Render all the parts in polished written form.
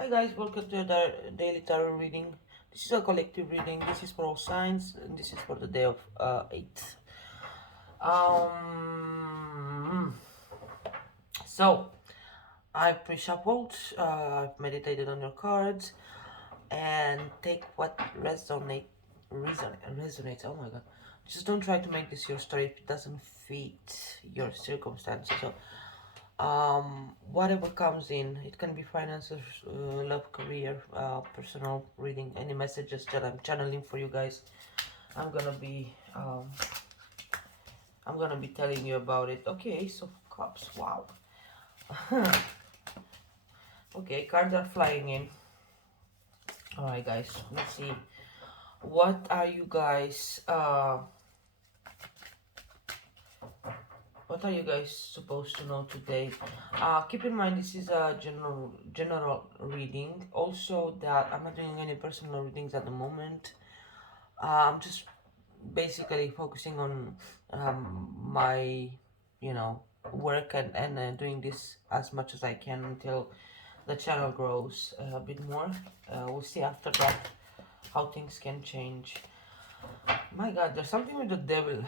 Hi guys, welcome to the daily tarot reading. This is a collective reading. This is for all signs, and this is for the day of 8th. Um, so I've pre-shuffled, I've meditated on your cards, and take what resonates. Oh my god! Just don't try to make this your story if it doesn't fit your circumstances. So whatever comes in, it can be finances, love, career, personal reading, any messages that I'm channeling for you guys. i'm gonna be um I'm gonna be telling you about it. Okay, Ace of Cups. Wow. Okay, cards are flying in. All right, guys, let's see, what are you guys what are you guys supposed to know today? Keep in mind this is a general reading. Also, that I'm not doing any personal readings at the moment. I'm just basically focusing on my, work, and doing this as much as I can until the channel grows a bit more. We'll see after that how things can change. My God, there's something with the devil.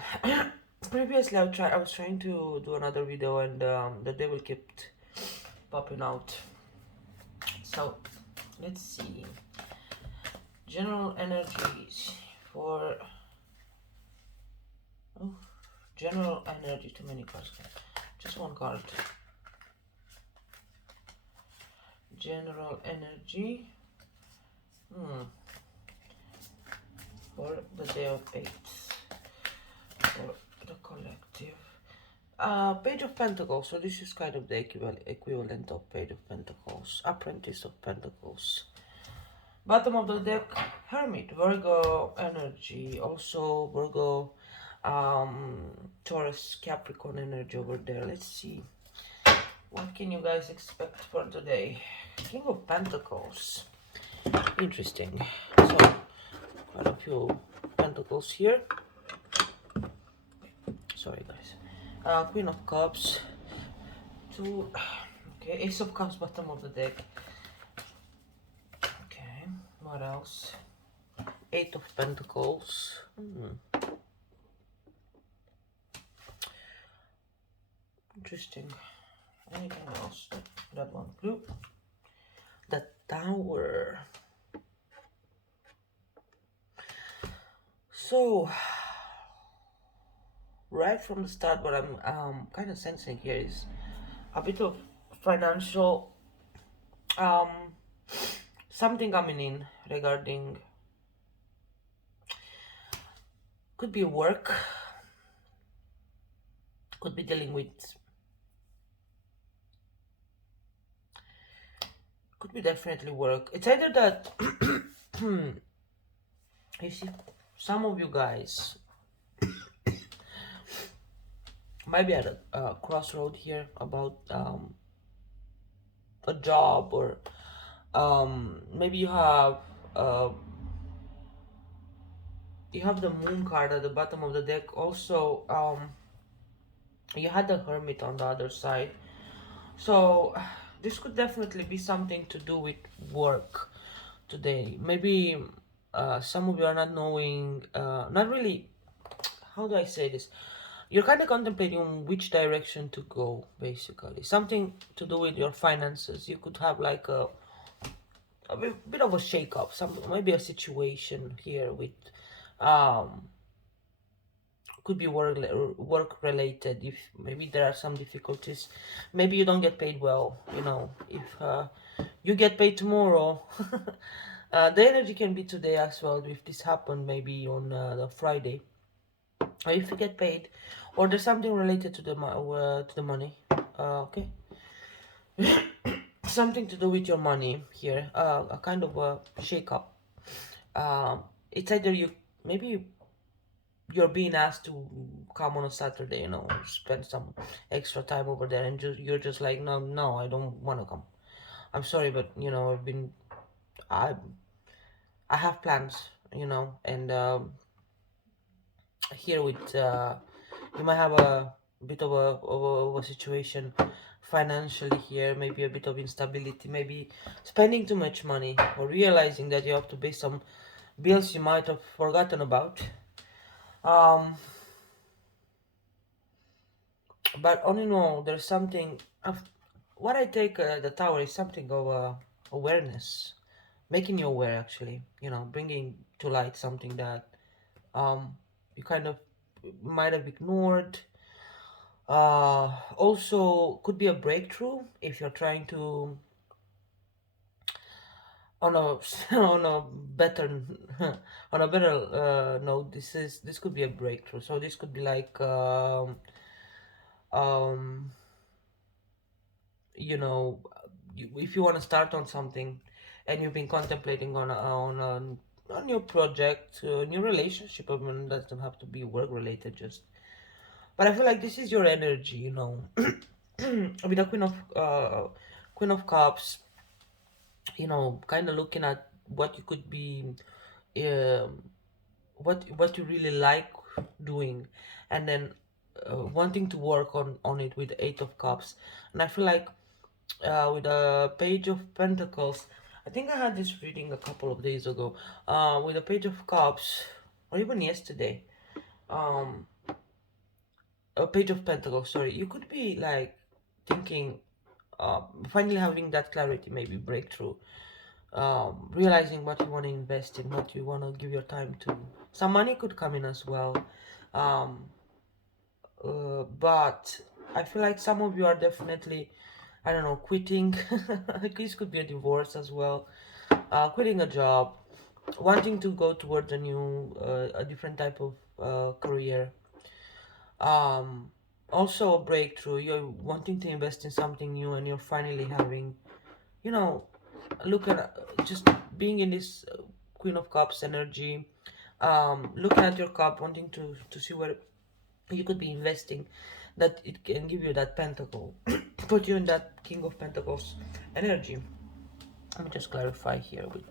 Previously, I was trying to do another video, and the devil kept popping out. So let's see. General energies for oh, general energy. Too many cards. Just one card. General energy. For the day of 8. For the collective. Page of Pentacles. So this is kind of the equivalent of Page of Pentacles. Apprentice of Pentacles. Bottom of the deck, Hermit, Virgo energy. Also Virgo, Taurus, Capricorn energy over there. Let's see. What can you guys expect for today? King of Pentacles. Interesting. So, quite a few Pentacles here. Sorry, guys. Queen of Cups. Two. Okay, Ace of Cups, bottom of the deck. Okay, what else? Eight of Pentacles. Interesting. Anything else? That one. Blue. The Tower. So, right from the start, what I'm kind of sensing here is a bit of financial um something coming in regarding, could be work, could be dealing with, could be definitely work. It's either that you see, some of you guys might be at a crossroad here about a job, or maybe uh, you have the Moon card at the bottom of the deck. Also, you had the Hermit on the other side. So this could definitely be something to do with work today. Maybe some of you are not knowing, not really, how do I say this? You're kind of contemplating which direction to go, basically. Something to do with your finances. You could have like a bit of a shake-up, maybe a situation here with, um, could be work related. If maybe there are some difficulties, maybe you don't get paid well. If you get paid tomorrow, the energy can be today as well. If this happened, maybe on the Friday, or if you get paid, or there's something related to the money. Okay, something to do with your money here. A kind of a shake up. It's either maybe you're being asked to come on a Saturday, spend some extra time over there, and you're just like, no, no, I don't want to come. I'm sorry, but I I have plans, and here with you might have a bit of a situation financially here, maybe a bit of instability, maybe spending too much money, or realizing that you have to pay some bills you might have forgotten about. Um, but all in all, there's something of what I take the tower is something of awareness, making you aware actually, bringing to light something that you kind of might have ignored. Also could be a breakthrough if you're trying to on a on a better on a better note. This could be a breakthrough. So this could be like um you know if you want to start on something and you've been contemplating on your project, new relationship. I mean, doesn't have to be work related, just. But I feel like this is your energy, with the Queen of Cups, kind of looking at what you could be, um, what you really like doing, and then wanting to work on it with the Eight of Cups. And I feel like with the Page of Pentacles, I think I had this reading a couple of days ago. With the Page of Cups, or even yesterday, um, a Page of Pentacles. Sorry, you could be like thinking, finally having that clarity, maybe breakthrough, realizing what you want to invest in, what you want to give your time to. Some money could come in as well, um, but I feel like some of you are definitely, I don't know, quitting. This could be a divorce as well, quitting a job, wanting to go towards a different type of career. Um, Also a breakthrough. You're wanting to invest in something new, and you're finally having, you know, look at just being in this Queen of Cups energy, looking at your cup, wanting to see where you could be investing, that it can give you that pentacle, put you in that King of Pentacles energy. Let me just clarify here with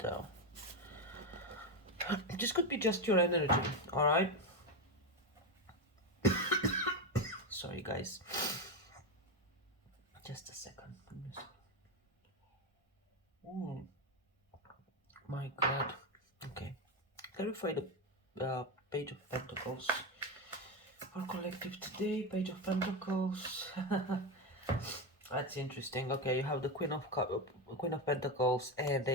this could be just your energy. All right, sorry guys, just a second. Mm, my God. Okay, clarify the Page of Pentacles. Our collective today, Page of Pentacles. That's interesting. Okay, you have the Queen of Pentacles, and the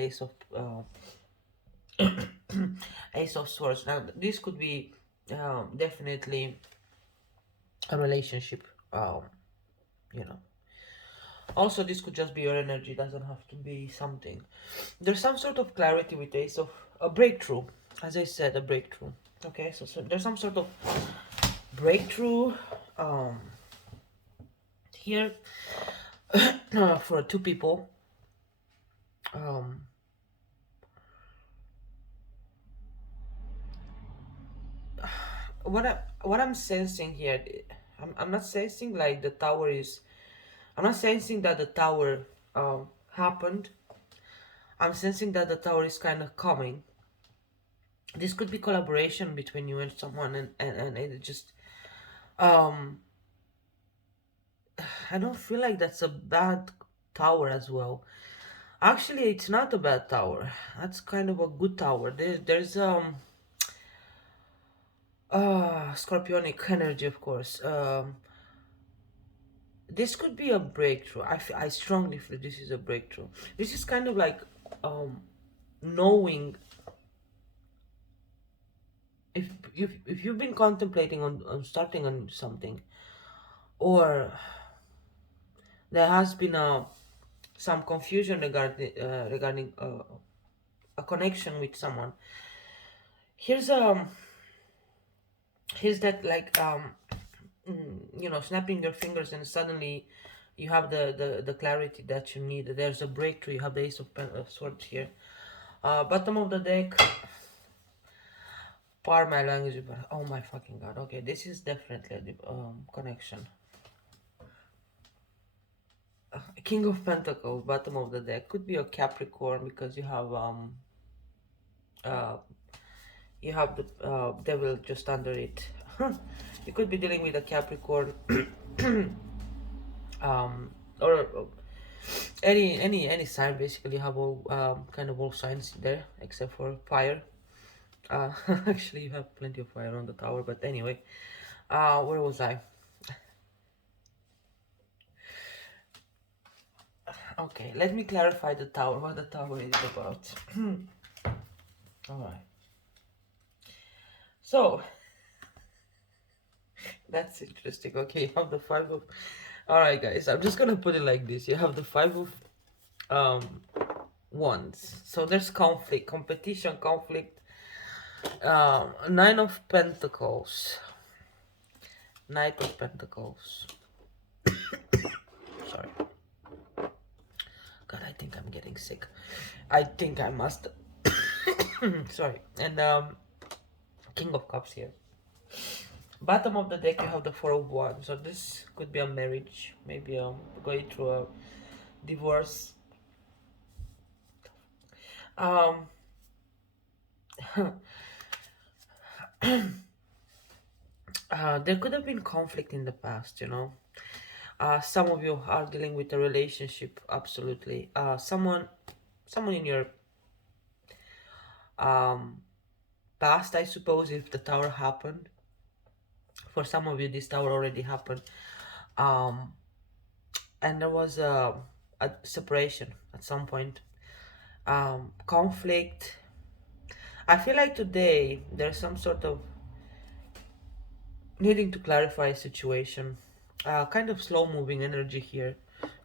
Ace of Swords. Now, this could be definitely a relationship. You know. Also, this could just be your energy. Doesn't have to be something. There's some sort of clarity with Ace of a breakthrough. As I said, a breakthrough. Okay, so there's some sort of breakthrough here for two people. Um, what I'm sensing here, I'm not sensing like the tower is. I'm not sensing that the tower happened. I'm sensing that the tower is kind of coming. This could be collaboration between you and someone, and it just um I don't feel like that's a bad tower as well. Actually, it's not a bad tower. That's kind of a good tower. There's scorpionic energy, of course. This could be a breakthrough. I strongly feel this is a breakthrough. This is kind of like um knowing if you've been contemplating on starting on something, or there has been some confusion regarding a connection with someone. Here's here's that like snapping your fingers, and suddenly you have the clarity that you need. There's a breakthrough. You have the Ace of Swords here. Bottom of the deck. Pardon my language, but oh my fucking God. Okay, this is definitely a connection. King of Pentacles, bottom of the deck, could be a Capricorn, because uh you have the Devil just under it. You could be dealing with a Capricorn. um, or any sign basically. You have all kind of all signs there except for fire. Actually, you have plenty of fire on the tower, but anyway, where was I? Okay, let me clarify the tower, what the tower is about. Alright, so that's interesting. Okay, you have the five of. Alright, guys, I'm just gonna put it like this. You have the five of um wands. So there's conflict, competition, conflict. Nine of pentacles, knight of pentacles. Sorry, God, I think I'm getting sick. I think I must. Sorry, and king of cups here. Bottom of the deck, you have the four of wands. So this could be a marriage, maybe going through a divorce. Um, there could have been conflict in the past, you know. Some of you are dealing with a relationship, absolutely. Someone in your um, past, I suppose, if the tower happened. For some of you, this tower already happened. Um, and there was a separation at some point. Conflict. I feel like today there's some sort of needing to clarify a situation. Kind of slow moving energy here.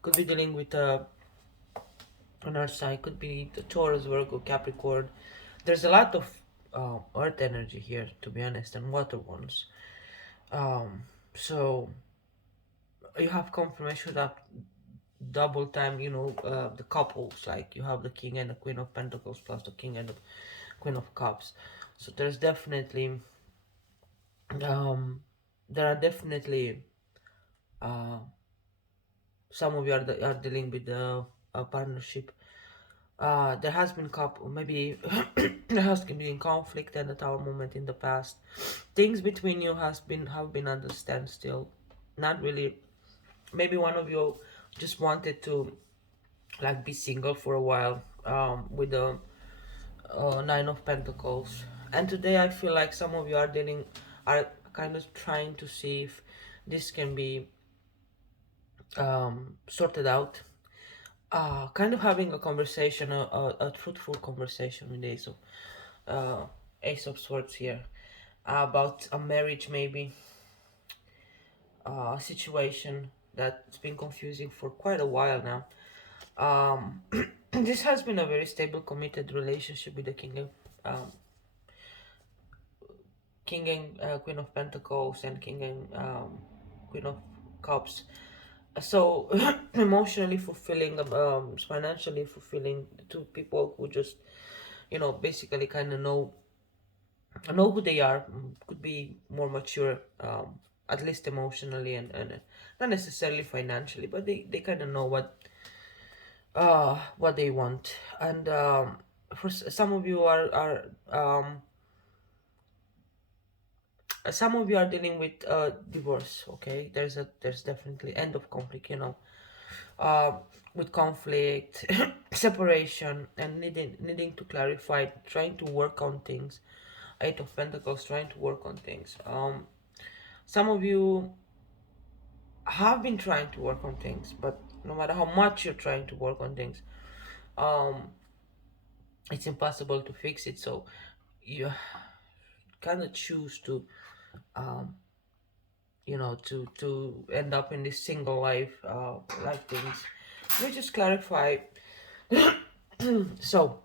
Could be dealing with on our side, could be the Taurus, Virgo, Capricorn. There's a lot of earth energy here, to be honest, and water ones. So you have confirmation that double time, you know, the couples, like you have the King and the Queen of Pentacles plus the King and the Queen of Cups. So there's definitely, um, there are definitely, uh, some of you are dealing with the partnership. There has been couple, maybe there has been conflict and a tower moment in the past. Things between you have been at a standstill. Not really. Maybe one of you just wanted to like be single for a while. With the Nine of Pentacles, and today I feel like some of you are kind of trying to see if this can be sorted out. Kind of having a conversation, a fruitful conversation with Ace of Swords here, about a marriage, maybe a situation that's been confusing for quite a while now. This has been a very stable, committed relationship with the King and Queen of Pentacles and King and Queen of Cups. So emotionally fulfilling, financially fulfilling. The two people who just, you know, basically kind of know who they are. Could be more mature, at least emotionally and not necessarily financially, but they kind of know what they want. And for some of you some of you are dealing with divorce. Okay, there's definitely end of conflict, you know, uh, with conflict, separation, and needing to clarify, trying to work on things. Eight of Pentacles, trying to work on things. Some of you have been trying to work on things, but no matter how much you're trying to work on things, um, it's impossible to fix it. So you kind of choose to, um, you know, to end up in this single life things. Let me just clarify. So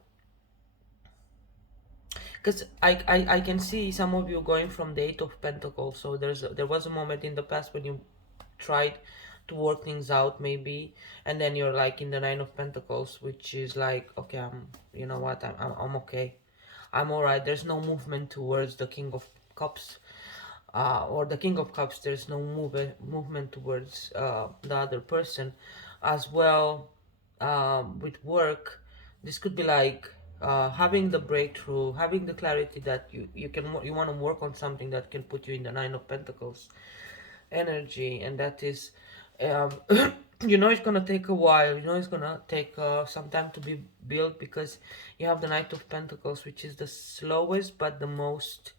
because I can see some of you going from the Eight of Pentacles. So there was a moment in the past when you tried to work things out, maybe, and then you're like in the Nine of Pentacles, which is like, okay, you know what, I'm okay, I'm all right. There's no movement towards the King of Cups, or the King of Cups. There's no movement towards the other person, as well. With work, this could be like having the breakthrough, having the clarity that you want to work on something that can put you in the Nine of Pentacles. energy, and that is, um, it's gonna take a while. It's gonna take some time to be built, because you have the Knight of Pentacles, which is the slowest but the most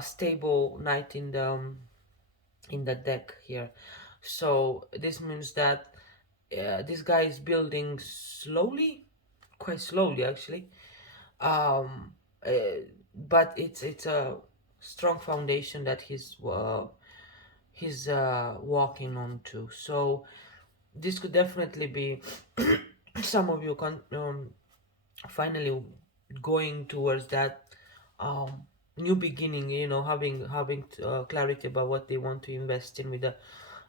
stable knight in the deck here. So this means that this guy is building slowly, quite slowly actually. Um, uh, but it's a strong foundation that he's walking on to. So this could definitely be some of you finally going towards that um, new beginning. Having clarity about what they want to invest in with the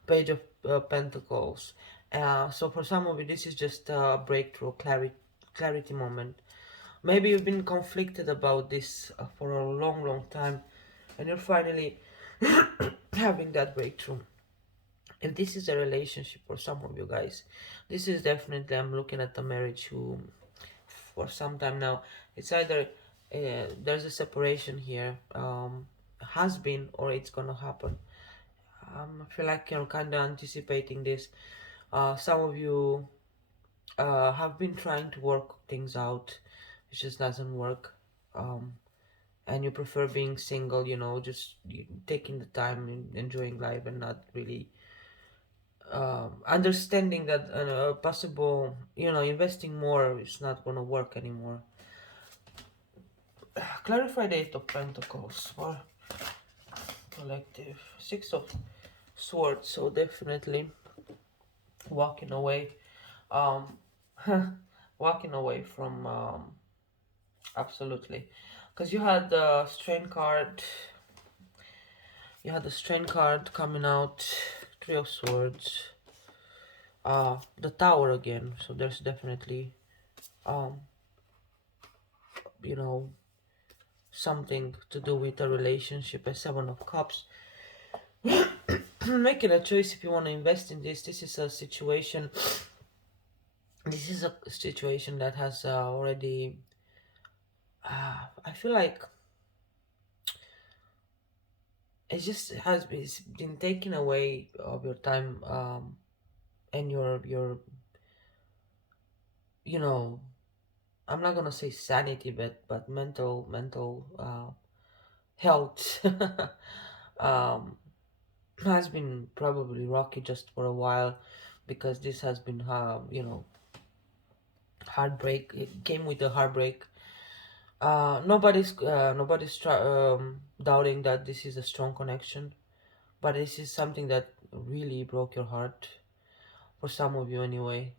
Page of Pentacles. So for some of you, this is just a breakthrough, clarity moment. Maybe you've been conflicted about this for a long, long time, and you're finally having that breakthrough. If this is a relationship for some of you guys, this is definitely, I'm looking at the marriage who, for some time now, it's either there's a separation here, has been, or it's gonna happen. I feel like you're kind of anticipating this. Some of you have been trying to work things out, it just doesn't work. Um, and you prefer being single, just taking the time and enjoying life, and not really understanding that possible, investing more is not going to work anymore. Clarify the Eight of Pentacles for collective. Six of Swords, so definitely walking away. Um, walking away from, absolutely. Because you had the Strain card. You had the Strain card coming out. Three of Swords. The Tower again. So there's definitely, um, you know, something to do with a relationship. A Seven of Cups. Making a choice if you want to invest in this. This is a situation. This is a situation that has already. I feel like it's been taken away of your time, and your you know I'm not gonna say sanity, but mental health um has been probably rocky just for a while, because this has been heartbreak. It came with a heartbreak. Nobody's doubting that this is a strong connection, but this is something that really broke your heart, for some of you anyway.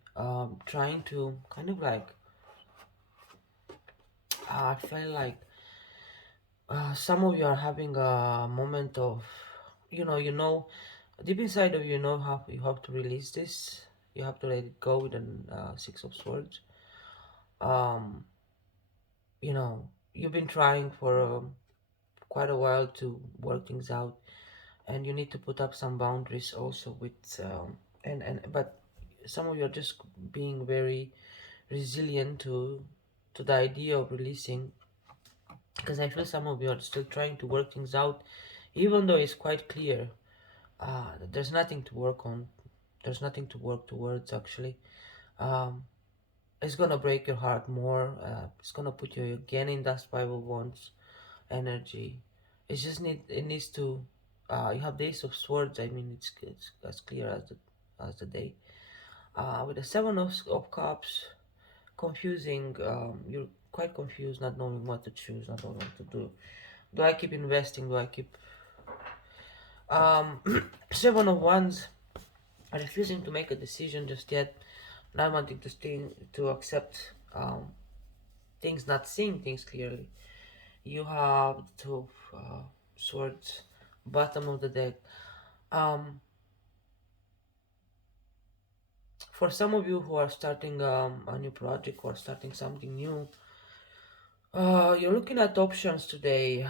Trying to kind of like, I feel like some of you are having a moment of, deep inside of you, how you have to release this. You have to let it go with an Six of Swords. Um, you've been trying for quite a while to work things out, and you need to put up some boundaries also with, but some of you are just being very resilient to the idea of releasing, because I feel some of you are still trying to work things out, even though it's quite clear there's nothing to work on, there's nothing to work towards actually. Um, it's gonna break your heart more. It's gonna put you again in that Five of Wands energy. It needs to. You have the Ace of Swords. I mean, it's as clear as the day. With the Seven of Cups, confusing. You're quite confused, not knowing what to choose, not knowing what to do. Do I keep investing? Do I keep um Seven of Wands, refusing to make a decision just yet, not wanting to accept things, not seeing things clearly. You have the Two of Swords, bottom of the deck. Um, for some of you who are starting a new project or starting something new, you're looking at options today.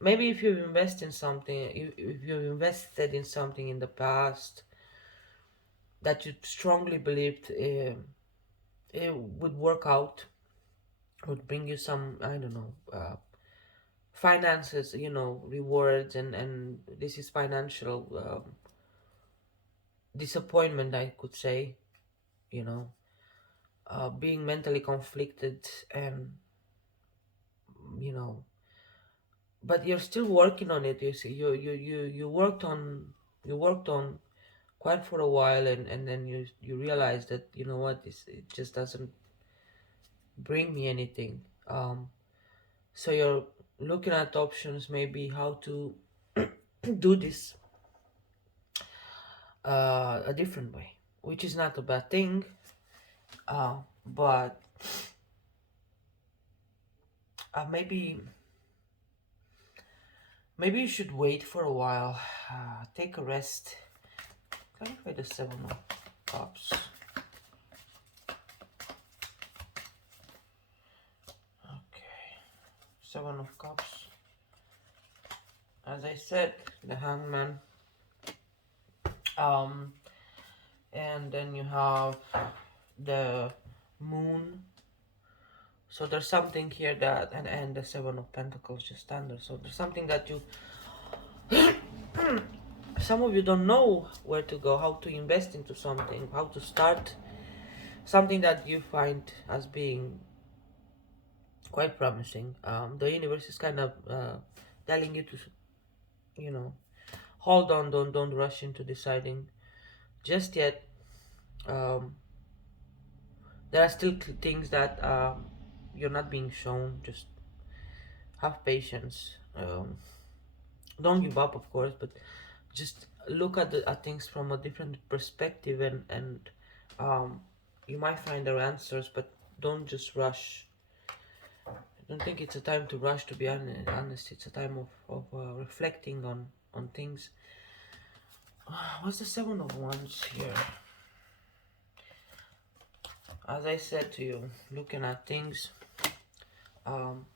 Maybe if you've invested in something, if you've invested in something in the past that you strongly believed it would work out, would bring you some, I don't know, finances, rewards, and this is financial disappointment, I could say, you know, being mentally conflicted, and you know, but you're still working on it. You see, you worked on quite for a while, and then you realize that, what, it just doesn't bring me anything. So you're looking at options, maybe how to do this a different way, which is not a bad thing. But maybe you should wait for a while, take a rest. Clarify the Seven of Cups. Okay, Seven of Cups. As I said, the Hangman. Um, and then you have the Moon. So there's something here that, and the Seven of Pentacles just standard. So there's something that some of you don't know where to go, how to invest into something, how to start something that you find as being quite promising. The universe is kind of telling you to, you know, hold on, don't rush into deciding just yet. Um, there are still things that you're not being shown. Just have patience. Don't give up, of course, but just look at things from a different perspective, and um, you might find their answers, but don't just rush. I don't think it's a time to rush, to be honest. It's a time of reflecting on things. What's the Seven of Wands here? As I said to you, looking at things, um,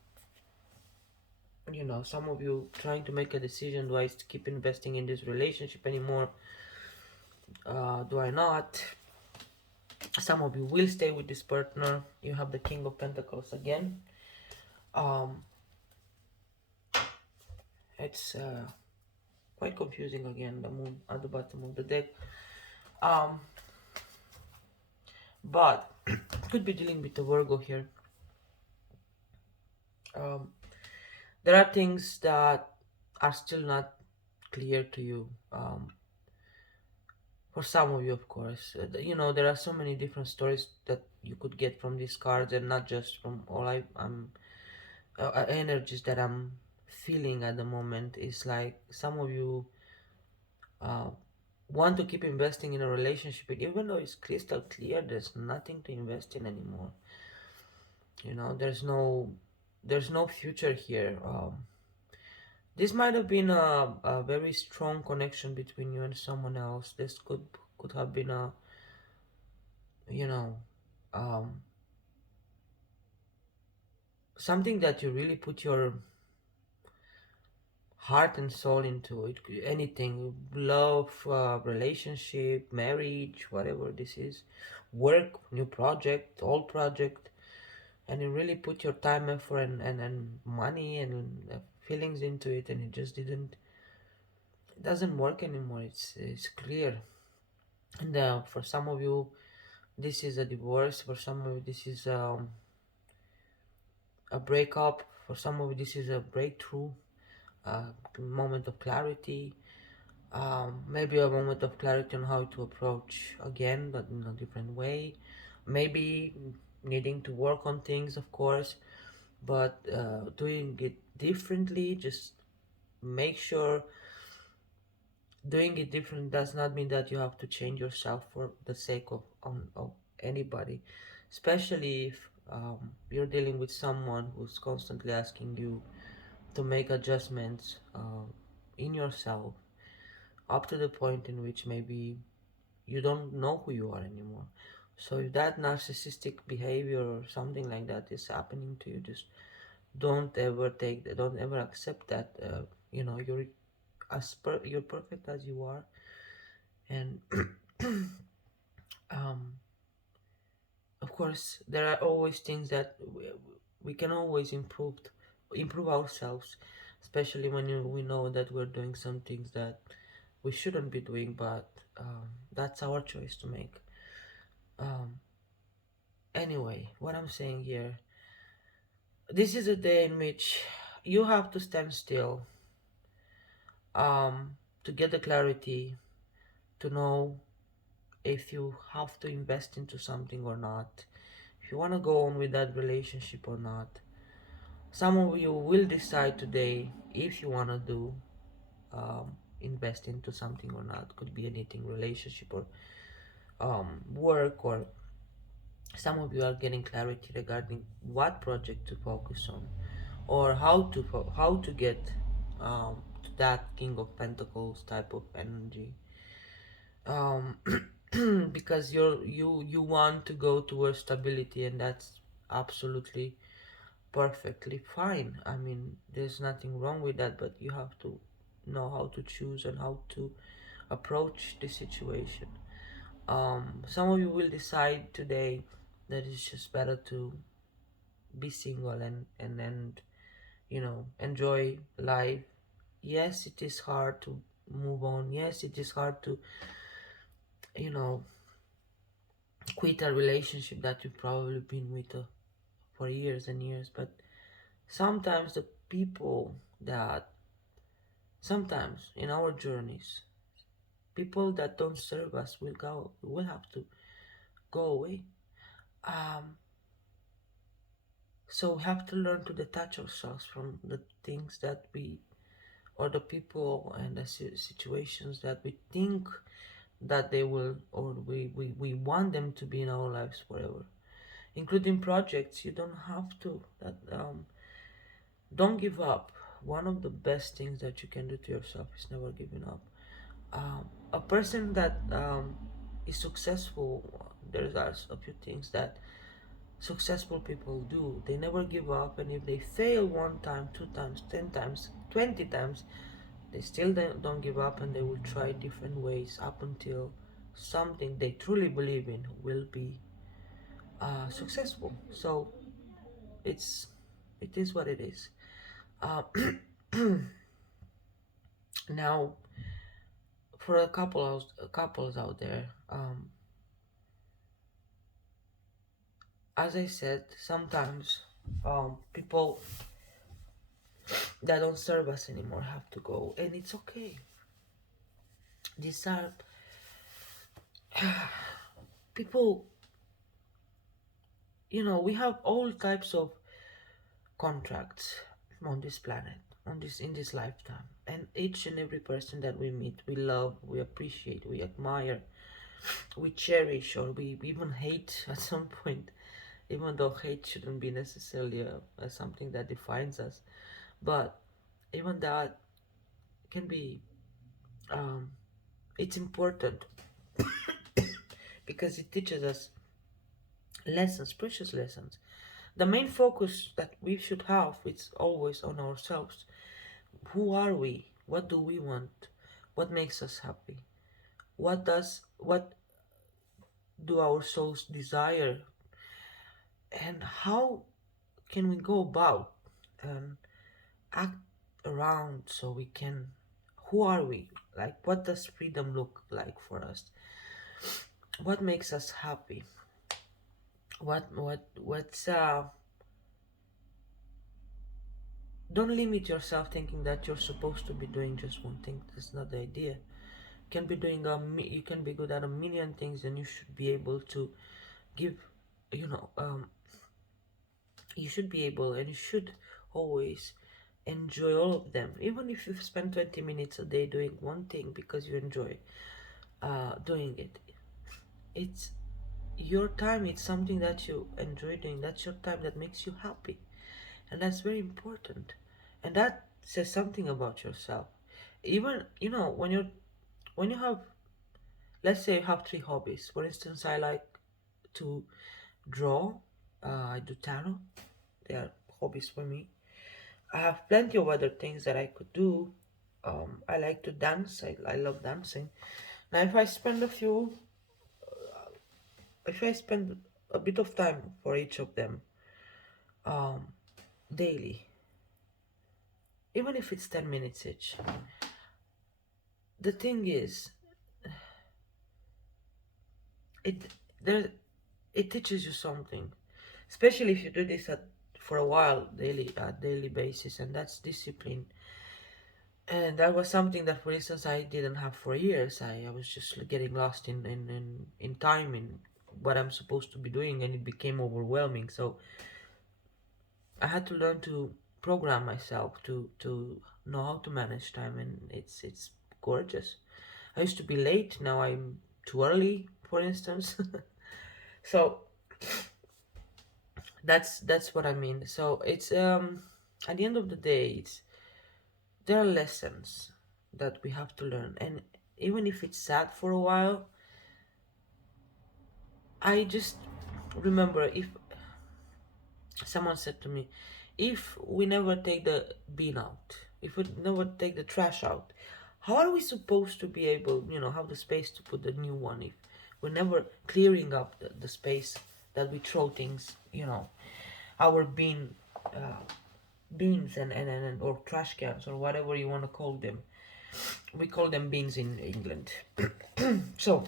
some of you trying to make a decision: do I keep investing in this relationship anymore? Do I not? Some of you will stay with this partner. You have the King of Pentacles again. Um, it's quite confusing again. The Moon at the bottom of the deck. Um, but could be dealing with the Virgo here. Um, there are things that are still not clear to you. For some of you, of course, there are so many different stories that you could get from these cards, and not just from all I'm energies that I'm feeling at the moment. Is like some of you uh, want to keep investing in a relationship, even though it's crystal clear there's nothing to invest in anymore. There's no future here. This might have been a very strong connection between you and someone else. This could have been a, you know um, something that you really put your heart and soul into. It could anything: love, relationship, marriage, whatever this is, work, new project, old project, and you really put your time, effort, and money and feelings into it, and it doesn't work anymore. It's clear. And for some of you, this is a divorce. For some of you, this is a breakup. For some of you, this is a breakthrough, a moment of clarity. Maybe a moment of clarity on how to approach again, but in a different way. Maybe needing to work on things, of course, but doing it differently. Just make sure doing it different does not mean that you have to change yourself for the sake of anybody, especially if you're dealing with someone who's constantly asking you to make adjustments in yourself, up to the point in which maybe you don't know who you are anymore. So if that narcissistic behavior or something like that is happening to you, just don't ever accept that. You're perfect as you are, and um, of course there are always things that we can always improve improve ourselves, especially when we know that we're doing some things that we shouldn't be doing, but that's our choice to make. Um, anyway, what I'm saying here, this is a day in which you have to stand still, um, to get the clarity, to know if you have to invest into something or not, if you want to go on with that relationship or not. Some of you will decide today if you want to do invest into something or not. Could be anything, relationship or work, or some of you are getting clarity regarding what project to focus on, or how to get to that King of Pentacles type of energy. Um, because you want to go towards stability, and that's absolutely perfectly fine. I mean, there's nothing wrong with that, but you have to know how to choose and how to approach the situation. Some of you will decide today that it's just better to be single and enjoy life. Yes, it is hard to move on. Yes, it is hard to you know quit a relationship that you've probably been with for years and years. But sometimes the people that sometimes in our journeys, people that don't serve us will have to go away. Um, so we have to learn to detach ourselves from the things that we or the people and the situations that we think that they will, or we want them to be in our lives forever, including projects. You don't have to that don't give up. One of the best things that you can do to yourself is never giving up. A person that is successful, there's a few things that successful people do. They never give up, and if they fail one time, two times, 10 times, 20 times, they still don't give up, and they will try different ways up until something they truly believe in will be successful. So it's it is what it is. Uh, now, for couples out there, as I said, sometimes people that don't serve us anymore have to go, and it's okay. These are people, we have all types of contracts on this planet, in this lifetime, and each and every person that we meet, we love, we appreciate, we admire, we cherish, or we even hate at some point, even though hate shouldn't be necessarily something that defines us, but even that can be, um, it's important because it teaches us lessons, precious lessons. The main focus that we should have is always on ourselves. Who are we? What do we want? What makes us happy? What do our souls desire? And how can we go about and act around so we can, who are we? Like, what does freedom look like for us? What makes us happy? What's Don't limit yourself thinking that you're supposed to be doing just one thing. That's not the idea. You can be good at a million things, and you should be able to give, you know um you should be able, and you should always enjoy all of them, even if you spend 20 minutes a day doing one thing because you enjoy doing it. It's your time. It's something that you enjoy doing. That's your time that makes you happy, and that's very important, and that says something about yourself. Even, when you have, let's say you have three hobbies. For instance, I like to draw. I do tarot. They are hobbies for me. I have plenty of other things that I could do. I like to dance. I love dancing. Now, if I spend a bit of time for each of them, um, daily, even if it's 10 minutes each. The thing is, it there it teaches you something, especially if you do this for a while, daily basis, and that's discipline. And that was something that, for instance, I didn't have for years. I was just getting lost in time, in what I'm supposed to be doing, and it became overwhelming. So I had to learn to program myself to know how to manage time, and it's gorgeous. I used to be late. Now I'm too early, for instance. So that's what I mean. So it's at the end of the day, it's there are lessons that we have to learn, and even if it's sad for a while, I just remember, if someone said to me, if we never take the bin out, if we never take the trash out, how are we supposed to be able, have the space to put the new one if we're never clearing up the space that we throw things, our uh, bins and or trash cans or whatever you want to call them. We call them bins in England. So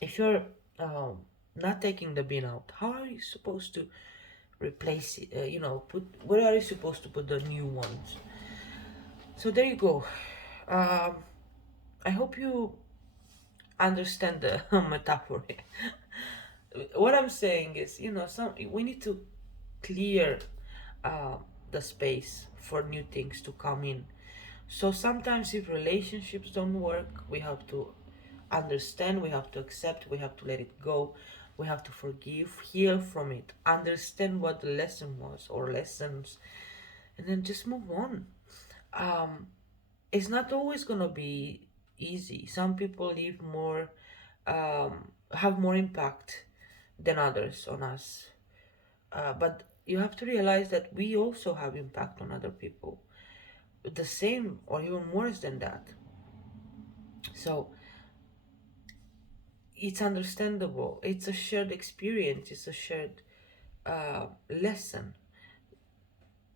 if you're um, not taking the bin out, how are you supposed to replace it? Put where are you supposed to put the new ones? So there you go. Um, I hope you understand the metaphor. What I'm saying is, some we need to clear uh, the space for new things to come in. So sometimes if relationships don't work, we have to understand, we have to accept, we have to let it go, we have to forgive, heal from it, understand what the lesson was or lessons, and then just move on. Um, it's not always gonna be easy. Some people leave more, have more impact than others on us. But you have to realize that we also have impact on other people, the same or even worse than that. So it's understandable. It's a shared experience. It's a shared lesson.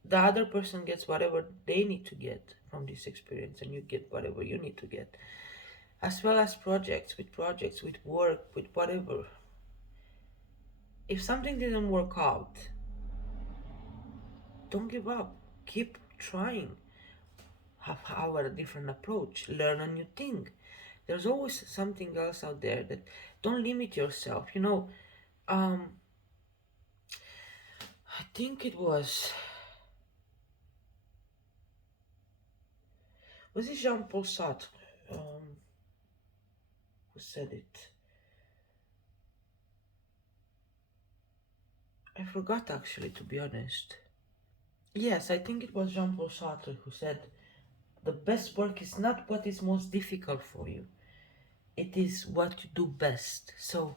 The other person gets whatever they need to get from this experience, and you get whatever you need to get. As well as projects, with work, with whatever. If something didn't work out, don't give up. Keep trying. Have a different approach. Learn a new thing. There's always something else out there. That don't limit yourself. Um, I think it was it Jean Paul Sartre who said it. I forgot, actually, to be honest. Yes, I think it was Jean Paul Sartre who said, the best work is not what is most difficult for you, it is what you do best. So,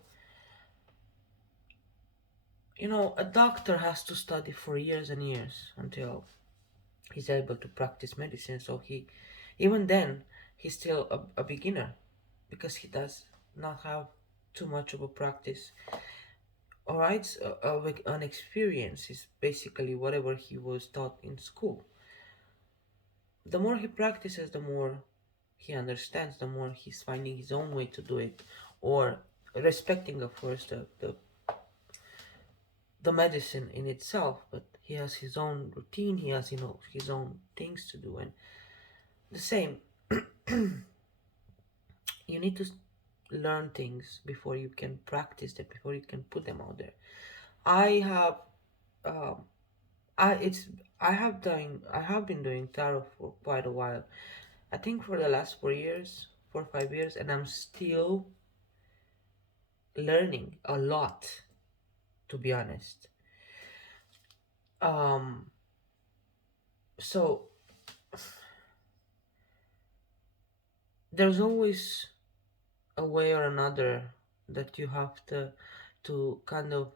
a doctor has to study for years and years until he's able to practice medicine. So, even then, he's still a beginner because he does not have too much of a practice. All right, so, an experience is basically whatever he was taught in school. The more he practices, the more he understands, the more he's finding his own way to do it, or respecting, of course, the medicine in itself. But he has his own routine. He has his own things to do, and the same. You need to learn things before you can practice them, before you can put them out there. I have um, I have been doing tarot for quite a while. I think for the last 4 years, 4 or 5 years, and I'm still learning a lot, to be honest. Um, so there's always a way or another that you have to kind of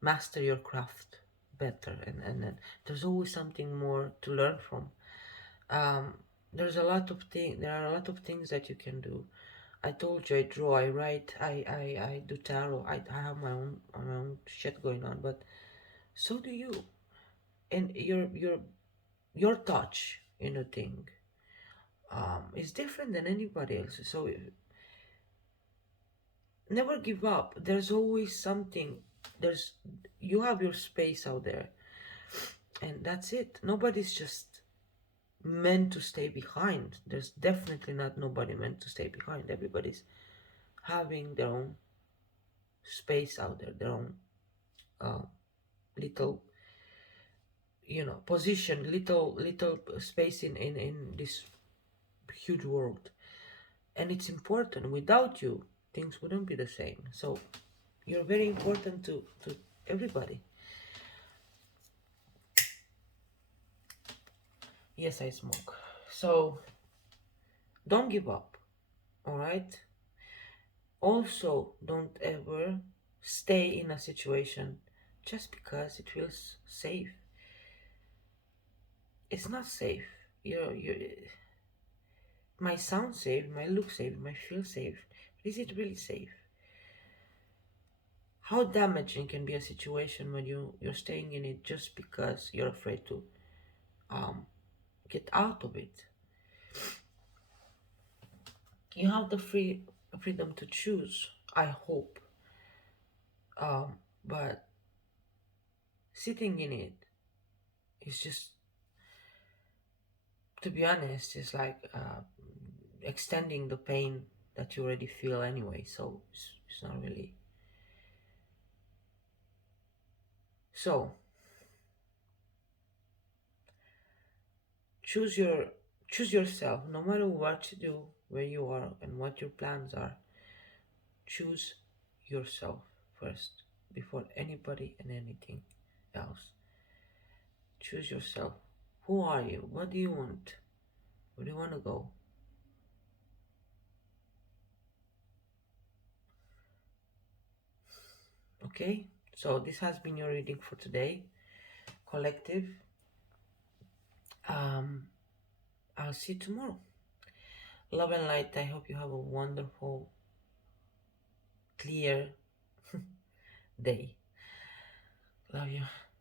master your craft better, and then there's always something more to learn from. Um, there are a lot of things that you can do. I told you I draw, I write, I do tarot. I have my own shit going on, but so do you. And you're your touch in a thing is different than anybody else. So never give up. There's always something. There's You have your space out there, and that's it. Nobody's just meant to stay behind. There's definitely not nobody meant to stay behind. Everybody's having their own space out there, their own uh, little, position, little space in this huge world. And it's important. Without you, things wouldn't be the same. So you're very important to everybody. Yes, I smoke. So don't give up, all right? Also, don't ever stay in a situation just because it feels safe. It's not safe. It might sound safe, it might look safe, it might feel safe. But is it really safe? How damaging can be a situation when you're staying in it just because you're afraid to um, get out of it? You have the freedom to choose, I hope. But sitting in it is just, to be honest, is like extending the pain that you already feel anyway. So it's not really. So choose your choose yourself. No matter what you do, where you are, and what your plans are, choose yourself first before anybody and anything else. Choose yourself. Who are you? What do you want? Where do you want to go? Okay, so this has been your reading for today, collective. Um, I'll see you tomorrow. Love and light. I hope you have a wonderful, clear day. Love you.